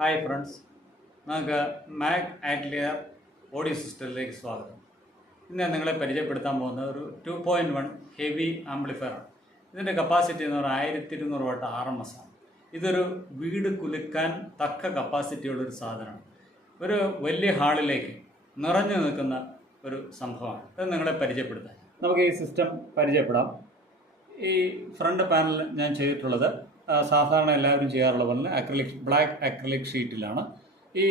Hi friends, നമുക്ക് Mac ആറ്റ്ലിയർ audio സിസ്റ്റത്തിലേക്ക് സ്വാഗതം. ഇന്ന് ഞാൻ നിങ്ങളെ പരിചയപ്പെടുത്താൻ പോകുന്ന ഒരു 2.1 ഹെവി ആംപ്ലിഫയറാണ്. ഇതിൻ്റെ കപ്പാസിറ്റി എന്ന് പറഞ്ഞാൽ 1200 വാട്ട് RMS ആണ്. ഇതൊരു വീട് കുലുക്കാൻ തക്ക കപ്പാസിറ്റിയുള്ളൊരു സാധനമാണ്. ഒരു വലിയ ഹാളിലേക്ക് നിറഞ്ഞു നിൽക്കുന്ന ഒരു സംഭവമാണ്. ഇത് നിങ്ങളെ പരിചയപ്പെടുത്താൻ നമുക്ക് ഈ സിസ്റ്റം പരിചയപ്പെടാം. ഈ ഫ്രണ്ട് പാനൽ ഞാൻ ചെയ്തിട്ടുള്ളത് സാധാരണ എല്ലാവരും ചെയ്യാറുള്ള പോലെ ബ്ലാക്ക് അക്രിലിക് ഷീറ്റിലാണ്. ഈ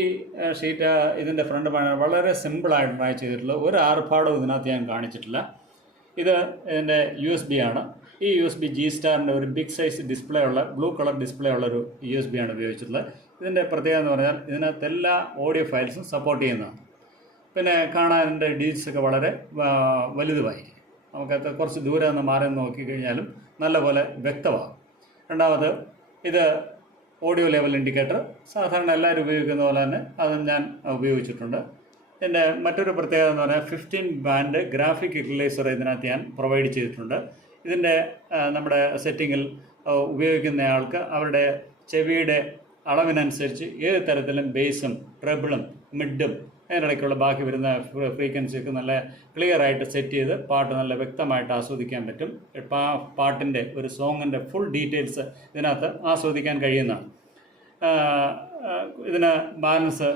ഷീറ്റ് ഇതിൻ്റെ ഫ്രണ്ട് പാനൽ വളരെ സിമ്പിളായിട്ടാണ് ചെയ്തിട്ടുള്ളത്. ഒരു ആർഭാടവും ഇതിനകത്ത് ഞാൻ കാണിച്ചിട്ടില്ല. ഇത് ഇതിൻ്റെ USB ആണ്. ഈ USB G സ്റ്റാറിൻ്റെ ഒരു ബിഗ് സൈസ് ഡിസ്പ്ലേ ഉള്ള ബ്ലൂ കളർ ഡിസ്പ്ലേ ഉള്ളൊരു USB ആണ് ഉപയോഗിച്ചിട്ടുള്ളത്. ഇതിൻ്റെ പ്രത്യേകത എന്ന് പറഞ്ഞാൽ ഇതിനകത്ത് എല്ലാ ഓഡിയോ ഫയൽസും സപ്പോർട്ട് ചെയ്യുന്നതാണ്. പിന്നെ കാണാൻ ഇതിൻ്റെ ഡീറ്റെയിൽസൊക്കെ വളരെ വലുതുമായിരിക്കും. നമുക്കത് കുറച്ച് ദൂരെ നിന്ന് മാറി നോക്കിക്കഴിഞ്ഞാലും നല്ലപോലെ വ്യക്തമാകും. രണ്ടാമത് ഇത് ഓഡിയോ ലെവൽ ഇൻഡിക്കേറ്റർ സാധാരണ എല്ലാവരും ഉപയോഗിക്കുന്ന പോലെ തന്നെ അതും ഞാൻ ഉപയോഗിച്ചിട്ടുണ്ട്. ഇതിൻ്റെ മറ്റൊരു പ്രത്യേകത എന്ന് പറഞ്ഞാൽ 15 ബാൻഡ് ഗ്രാഫിക് ഇക്വലൈസർ ഇതിനകത്ത് ഞാൻ പ്രൊവൈഡ് ചെയ്തിട്ടുണ്ട്. ഇതിൻ്റെ നമ്മുടെ സെറ്റിങ്ങിൽ ഉപയോഗിക്കുന്നയാൾക്ക് അവരുടെ ചെവിയുടെ അളവിനനുസരിച്ച് ഏത് തരത്തിലും ബേസും ട്രബിളും മിഡും അതിനിടയ്ക്കുള്ള ബാക്കി വരുന്ന ഫ്രീക്വൻസിയൊക്കെ നല്ല ക്ലിയറായിട്ട് സെറ്റ് ചെയ്ത് പാട്ട് നല്ല വ്യക്തമായിട്ട് ആസ്വദിക്കാൻ പറ്റും. പാട്ടിൻ്റെ ഒരു സോങ്ങിൻ്റെ ഫുൾ ഡീറ്റെയിൽസ് ഇതിനകത്ത് ആസ്വദിക്കാൻ കഴിയുന്നതാണ്. ഇതിന് ബാലൻസ്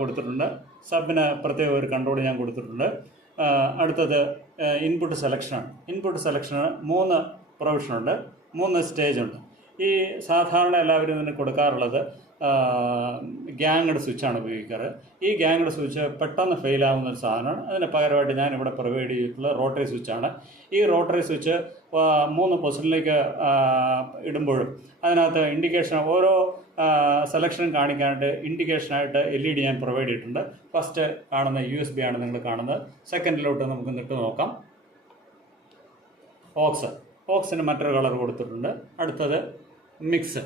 കൊടുത്തിട്ടുണ്ട്. സബിന് പ്രത്യേക ഒരു കൺട്രോൾ ഞാൻ കൊടുത്തിട്ടുണ്ട്. അടുത്തത് ഇൻപുട്ട് സെലക്ഷനാണ്. ഇൻപുട്ട് സെലക്ഷന് 3 പ്രൊവിഷനുണ്ട്, 3 സ്റ്റേജുണ്ട്. ഈ സാധാരണ എല്ലാവരും ഇതിന് കൊടുക്കാറുള്ളത് ഗ്യാങ്ഡ് സ്വിച്ചാണ് ഉപയോഗിക്കാറ്. ഈ ഗ്യാങ്ഡ് സ്വിച്ച് പെട്ടെന്ന് ഫെയിലാവുന്ന ഒരു സാധനമാണ്. അതിന് പകരമായിട്ട് ഞാനിവിടെ പ്രൊവൈഡ് ചെയ്തിട്ടുള്ള റോട്ടറി സ്വിച്ചാണ്. ഈ റോട്ടറി സ്വിച്ച് 3 പൊസിഷനിലേക്ക് ഇടുമ്പോഴും അതിനകത്ത് ഇൻഡിക്കേഷൻ ഓരോ സെലക്ഷനും കാണിക്കാനായിട്ട് ഇൻഡിക്കേഷനായിട്ട് LED ഞാൻ പ്രൊവൈഡ് ചെയ്തിട്ടുണ്ട്. ഫസ്റ്റ് കാണുന്ന USB ആണ് നിങ്ങൾ കാണുന്നത്. സെക്കൻഡിലോട്ട് നമുക്ക് നിട്ട് നോക്കാം. ഓക്സിന് മറ്റൊരു കളർ കൊടുത്തിട്ടുണ്ട്. അടുത്തത് മിക്സ്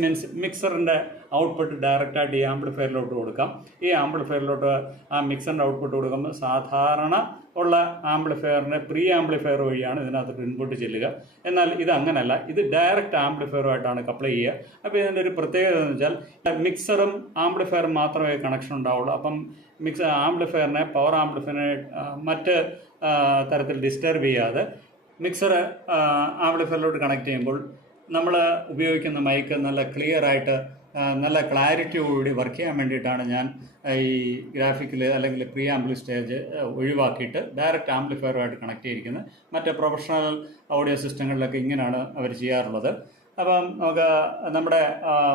മീൻസ് മിക്സറിൻ്റെ ഔട്ട്പുട്ട് ഡയറക്റ്റായിട്ട് ഈ ആംപ്ലിഫയറിലോട്ട് കൊടുക്കാം. ഈ ആംപ്ലിഫയറിലോട്ട് ആ മിക്സറിൻ്റെ ഔട്ട്പുട്ട് കൊടുക്കുമ്പോൾ സാധാരണ ഉള്ള ആംപ്ലിഫയറിൻ്റെ പ്രീ ആംപ്ലിഫയർ വഴിയാണ് ഇതിനകത്ത് ഇൻപുട്ട് ചെല്ലുക. എന്നാൽ ഇത് അങ്ങനെയല്ല, ഇത് ഡയറക്റ്റ് ആംപ്ലിഫയറുമായിട്ടാണ് കപ്ലൈ ചെയ്യുക. അപ്പോൾ ഇതിൻ്റെ ഒരു പ്രത്യേകത എന്ന് വെച്ചാൽ ആംപ്ലിഫയറും മാത്രമേ കണക്ഷൻ ഉണ്ടാവുള്ളൂ. അപ്പം ആംപ്ലിഫയറിനെ പവർ ആംപ്ലിഫയറിനെ മറ്റ് തരത്തിൽ ഡിസ്റ്റർബ് ചെയ്യാതെ മിക്സർ ആംപ്ലിഫയറിലോട്ട് കണക്ട് ചെയ്യുമ്പോൾ നമ്മൾ ഉപയോഗിക്കുന്ന മൈക്ക് നല്ല ക്ലിയറായിട്ട് നല്ല ക്ലാരിറ്റിയോടുകൂടി വർക്ക് ചെയ്യാൻ വേണ്ടിയിട്ടാണ് ഞാൻ ഈ ഗ്രാഫിക്കിൽ അല്ലെങ്കിൽ പ്രീ ആംപ്ലി സ്റ്റേജ് ഒഴിവാക്കിയിട്ട് ഡയറക്റ്റ് ആംപ്ലിഫയറുമായിട്ട് കണക്ട് ചെയ്തിരിക്കുന്നത്. മറ്റ് പ്രൊഫഷണൽ ഓഡിയോ സിസ്റ്റങ്ങളിലൊക്കെ ഇങ്ങനെയാണ് അവർ ചെയ്യാറുള്ളത്. അപ്പം നമുക്ക് നമ്മുടെ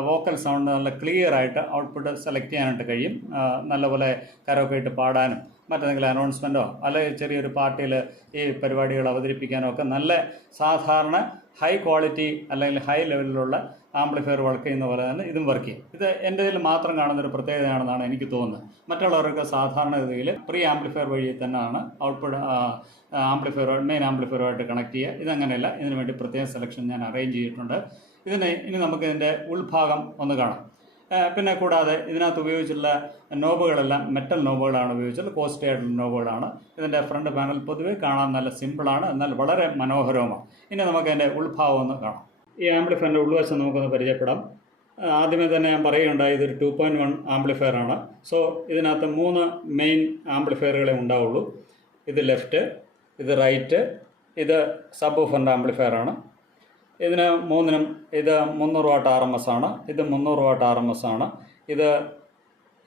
വോക്കൽ സൗണ്ട് നല്ല ക്ലിയറായിട്ട് ഔട്ട്പുട്ട് സെലക്ട് ചെയ്യാനായിട്ട് കഴിയും. നല്ലപോലെ കരോക്കെ ഇട്ട് പാടാനും മറ്റെന്തെങ്കിലും അനൗൺസ്മെൻറ്റോ അല്ലെങ്കിൽ ചെറിയൊരു പാർട്ടിയിൽ ഈ പരിപാടികൾ അവതരിപ്പിക്കാനോ ഒക്കെ നല്ല സാധാരണ ഹൈ ക്വാളിറ്റി അല്ലെങ്കിൽ ഹൈ ലെവലിലുള്ള ആംപ്ലിഫയർ വർക്ക് ചെയ്യുന്ന പോലെ തന്നെ ഇതും വർക്ക് ചെയ്യും. ഇത് എൻ്റെ ഇതിൽ മാത്രം കാണുന്നൊരു പ്രത്യേകതയാണെന്നാണ് എനിക്ക് തോന്നുന്നത്. മറ്റുള്ളവർക്ക് സാധാരണഗതിയിൽ പ്രീ ആംപ്ലിഫയർ വഴി തന്നെയാണ് ഔട്ട്പുട്ട് മെയിൻ ആംപ്ലിഫയറുമായിട്ട് കണക്ട് ചെയ്യുക. ഇതങ്ങനെയല്ല, ഇതിനു വേണ്ടി പ്രത്യേക സെലക്ഷൻ ഞാൻ അറേഞ്ച് ചെയ്തിട്ടുണ്ട്. ഇനി നമുക്ക് ഇതിൻ്റെ ഉൾഭാഗം ഒന്ന് കാണാം. പിന്നെ കൂടാതെ ഇതിനകത്ത് ഉപയോഗിച്ചുള്ള നോബുകളെല്ലാം മെറ്റൽ നോബുകളാണ് ഉപയോഗിച്ചത്. കോസ്റ്റ്ലി ആയിട്ടുള്ള നോബുകളാണ്. ഇതിൻ്റെ ഫ്രണ്ട് പാനൽ പൊതുവെ കാണാൻ നല്ല സിമ്പിളാണ്, എന്നാൽ വളരെ മനോഹരവുമാണ്. ഇനി നമുക്ക് അതിൻ്റെ ഉൾഭാഗം ഒന്ന് കാണാം. ഈ ആംപ്ലിഫയറിൻ്റെ ഉൾവശം നമുക്കൊന്ന് പരിചയപ്പെടാം. ആദ്യമേ തന്നെ ഞാൻ പറയുകയുണ്ടായി, ഇതൊരു 2.1 ആംപ്ലിഫയറാണ്. സോ ഇതിനകത്ത് 3 മെയിൻ ആംപ്ലിഫയറുകളെ ഉണ്ടാവുള്ളൂ. ഇത് ലെഫ്റ്റ്, ഇത് റൈറ്റ്, ഇത് സബ് വൂഫറിൻ്റെ ആംപ്ലിഫയറാണ്. ഇതിന് 3നും ഇത് 300 വാട്ട് RMS ആണ്, ഇത് 300 വാട്ട് RMS ആണ്, ഇത്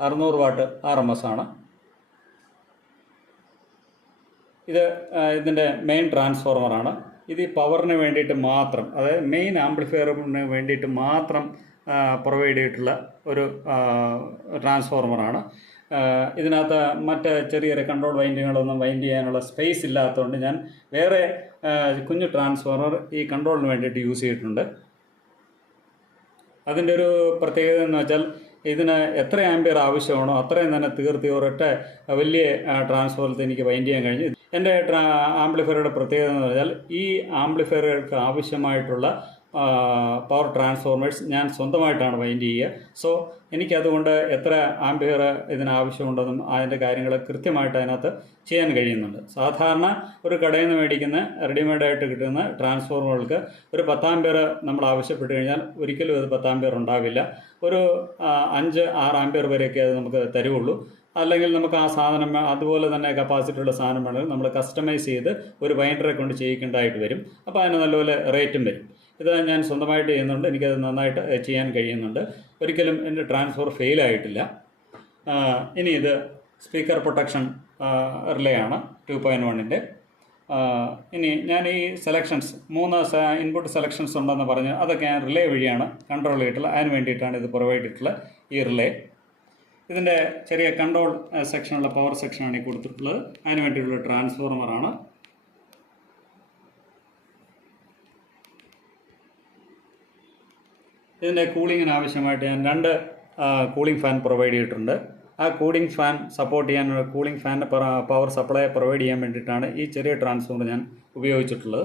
600 വാട്ട് RMS ആണ്. ഇത് ഇതിൻ്റെ മെയിൻ ട്രാൻസ്ഫോർമറാണ്. ഇത് ഈ പവറിന് വേണ്ടിയിട്ട് മാത്രം, അതായത് മെയിൻ ആംപ്ലിഫയറിന് വേണ്ടിയിട്ട് മാത്രം പ്രൊവൈഡ് ചെയ്തിട്ടുള്ള ഒരു ട്രാൻസ്ഫോർമറാണ്. ഇതിനകത്ത് മറ്റ് ചെറിയ കൺട്രോൾ വൈൻഡിങ്ങുകളൊന്നും വൈൻഡ് ചെയ്യാനുള്ള സ്പേസ് ഇല്ലാത്തതുകൊണ്ട് ഞാൻ വേറെ കുഞ്ഞു ട്രാൻസ്ഫോർമർ ഈ കൺട്രോളിന് വേണ്ടിയിട്ട് യൂസ് ചെയ്തിട്ടുണ്ട്. അതിൻ്റെ ഒരു പ്രത്യേകത എന്ന് വെച്ചാൽ ഇതിന് എത്ര ആംപിയർ ആവശ്യമാണോ അത്രയും തന്നെ തീർത്തി ഒരൊറ്റ വലിയ ട്രാൻസ്ഫോർമറിൽ എനിക്ക് വൈൻഡ് ചെയ്യാൻ കഴിഞ്ഞു. എൻ്റെ ആംപ്ലിഫയറുടെ പ്രത്യേകത എന്ന് പറഞ്ഞാൽ ഈ ആംപ്ലിഫയറുകൾക്ക് ആവശ്യമായിട്ടുള്ള പവർ ട്രാൻസ്ഫോർമേഴ്സ് ഞാൻ സ്വന്തമായിട്ടാണ് വൈൻഡ് ചെയ്യുക. സോ എനിക്കതുകൊണ്ട് എത്ര ആംപിയർ ഇതിനാവശ്യമുണ്ടെന്നും അതിൻ്റെ കാര്യങ്ങൾ കൃത്യമായിട്ട് അതിനകത്ത് ചെയ്യാൻ കഴിയുന്നുണ്ട്. സാധാരണ ഒരു കടയിൽ നിന്ന് മേടിക്കുന്ന റെഡിമെയ്ഡായിട്ട് കിട്ടുന്ന ട്രാൻസ്ഫോർമറുകൾക്ക് ഒരു 10 ആംപിയർ നമ്മൾ ആവശ്യപ്പെട്ട് കഴിഞ്ഞാൽ ഒരിക്കലും അത് 10 ആംപിയർ ഉണ്ടാവില്ല. ഒരു 5-6 ആംപിയർ വരെയൊക്കെ അത് നമുക്ക് തരുള്ളൂ. അല്ലെങ്കിൽ നമുക്ക് ആ സാധനം അതുപോലെ തന്നെ കപ്പാസിറ്റിയുള്ള സാധനം വേണമെങ്കിൽ നമ്മൾ കസ്റ്റമൈസ് ചെയ്ത് ഒരു വൈൻഡറെ കൊണ്ട് ചെയ്യിക്കേണ്ടതായിട്ട് വരും. അപ്പോൾ അതിന് നല്ലപോലെ റേറ്റും വരും. ഇത് ഞാൻ സ്വന്തമായിട്ട് ചെയ്യുന്നുണ്ട്, എനിക്കത് നന്നായിട്ട് ചെയ്യാൻ കഴിയുന്നുണ്ട്. ഒരിക്കലും എൻ്റെ ട്രാൻസ്ഫർ ഫെയിലായിട്ടില്ല. ഇനി ഇത് സ്പീക്കർ പ്രൊട്ടക്ഷൻ റിലേ ആണ് 2.1-ൻ്റെ. ഇനി ഞാൻ ഈ സെലക്ഷൻസ് 3 ഇൻപുട്ട് സെലക്ഷൻസ് ഉണ്ടെന്ന് പറഞ്ഞ് അതൊക്കെ ഞാൻ റിലേ വഴിയാണ് കൺട്രോൾ ചെയ്തിട്ടുള്ളത്. അതിന് വേണ്ടിയിട്ടാണ് ഇത് പ്രൊവൈഡ് ചെയ്തിട്ടുള്ള ഈ റിലേ. ഇതിൻ്റെ ചെറിയ കൺട്രോൾ സെക്ഷനുള്ള പവർ സെക്ഷനാണ് ഈ കൊടുത്തിട്ടുള്ളത്. അതിന് വേണ്ടിയിട്ടുള്ള ട്രാൻസ്ഫോർമറാണ്. ഇതിൻ്റെ കൂളിങ്ങിന് ആവശ്യമായിട്ട് ഞാൻ 2 കൂളിംഗ് ഫാൻ പ്രൊവൈഡ് ചെയ്തിട്ടുണ്ട്. ആ കൂളിംഗ് ഫാൻ സപ്പോർട്ട് ചെയ്യാൻ കൂളിംഗ് ഫാനിൻ്റെ പവർ സപ്ലൈ പ്രൊവൈഡ് ചെയ്യാൻ വേണ്ടിയിട്ടാണ് ഈ ചെറിയ ട്രാൻസ്ഫോമർ ഞാൻ ഉപയോഗിച്ചിട്ടുള്ളത്.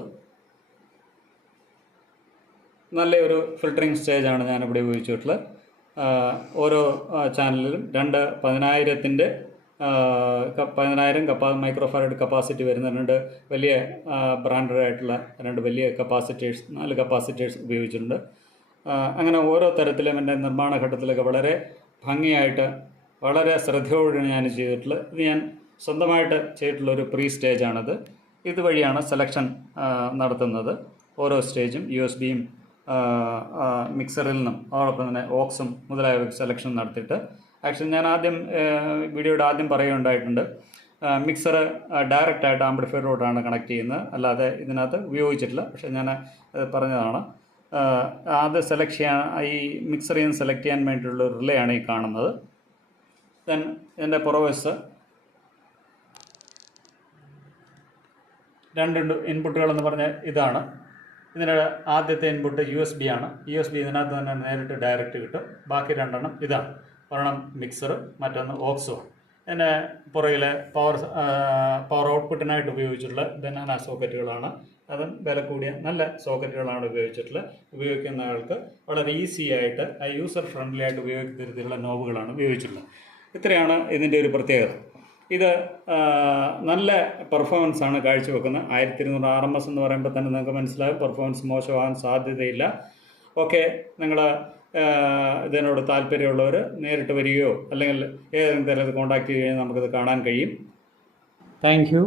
നല്ലൊരു ഫിൽറ്ററിങ് സ്റ്റേജാണ് ഞാനിവിടെ ഉപയോഗിച്ചിട്ടുള്ളത്. ഓരോ ചാനലിലും 2 10,000 മൈക്രോഫാരഡ് കപ്പാസിറ്റി വരുന്ന 2 വലിയ ബ്രാൻഡഡ് ആയിട്ടുള്ള 2 വലിയ കപ്പാസിറ്റേഴ്സ് 4 കപ്പാസിറ്റേഴ്സ് ഉപയോഗിച്ചിട്ടുണ്ട്. അങ്ങനെ ഓരോ തരത്തിലും എൻ്റെ നിർമ്മാണ ഘട്ടത്തിലൊക്കെ വളരെ ഭംഗിയായിട്ട് വളരെ ശ്രദ്ധയോടെയാണ് ഞാൻ ചെയ്തിട്ടുള്ളത്. ഇത് ഞാൻ സ്വന്തമായിട്ട് ചെയ്തിട്ടുള്ളൊരു പ്രീ സ്റ്റേജാണിത്. ഇതുവഴിയാണ് സെലക്ഷൻ നടത്തുന്നത്. ഓരോ സ്റ്റേജും USB-യും മിക്സറിൽ നിന്നും അതോടൊപ്പം തന്നെ ഓക്സും മുതലായ സെലക്ഷൻ നടത്തിയിട്ട് ആക്ച്വലി ഞാൻ വീഡിയോയുടെ ആദ്യം പറയുകയുണ്ടായിട്ടുണ്ട്, മിക്സർ ഡയറക്റ്റായിട്ട് ആംപ്ലിഫയറിലോട്ടാണ് കണക്ട് ചെയ്യുന്നത്, അല്ലാതെ ഇതിനകത്ത് ഉപയോഗിച്ചിട്ടില്ല. പക്ഷേ ഞാൻ പറഞ്ഞതാണ്. അത് സെലക്ട് ചെയ്യാൻ ഈ മിക്സറിൽ നിന്ന് സെലക്ട് ചെയ്യാൻ വേണ്ടിയിട്ടുള്ള റിലേ ആണ് ഈ കാണുന്നത്. ദെൻ ഇതിൻ്റെ പുറവശത്ത് 2 ഇൻപുട്ടുകളെന്ന് പറഞ്ഞാൽ ഇതാണ്. ഇതിൻ്റെ ആദ്യത്തെ ഇൻപുട്ട് USB ആണ്. USB ഇതിനകത്ത് തന്നെ നേരിട്ട് ഡയറക്റ്റ് കിട്ടും. ബാക്കി 2 ഇതാണ്. ഒരെണ്ണം മിക്സർ, മറ്റൊന്ന് ഓക്സുമാണ്. ഇതിൻ്റെ പുറകിലെ പവർ ഔട്ട്പുട്ടിനായിട്ട് ഉപയോഗിച്ചിട്ടുള്ള ബനാന സോക്കറ്റുകളാണ്. അതും വില കൂടിയ നല്ല സോക്കറ്റുകളാണ് ഉപയോഗിച്ചിട്ടുള്ളത്. ഉപയോഗിക്കുന്ന ആൾക്ക് വളരെ ഈസി ആയിട്ട് യൂസർ ഫ്രണ്ട്ലി ആയിട്ട് ഉപയോഗിക്കുന്ന തരത്തിലുള്ള നോബുകളാണ് ഉപയോഗിച്ചിട്ടുള്ളത്. ഇത്രയാണ് ഇതിൻ്റെ ഒരു പ്രത്യേകത. ഇത് നല്ല പെർഫോമൻസാണ് കാഴ്ചവെക്കുന്നത്. 1200 RMS എന്ന് പറയുമ്പോൾ തന്നെ നിങ്ങൾക്ക് മനസ്സിലാകും പെർഫോമൻസ് മോശമാകാൻ സാധ്യതയില്ല. ഓക്കെ, നിങ്ങൾ ഇതിനോട് താല്പര്യമുള്ളവർ നേരിട്ട് വരികയോ അല്ലെങ്കിൽ ഏതെങ്കിലും തരത്തിൽ കോൺടാക്ട് ചെയ്യുകയോ നമുക്കിത് കാണാൻ കഴിയും. Thank you.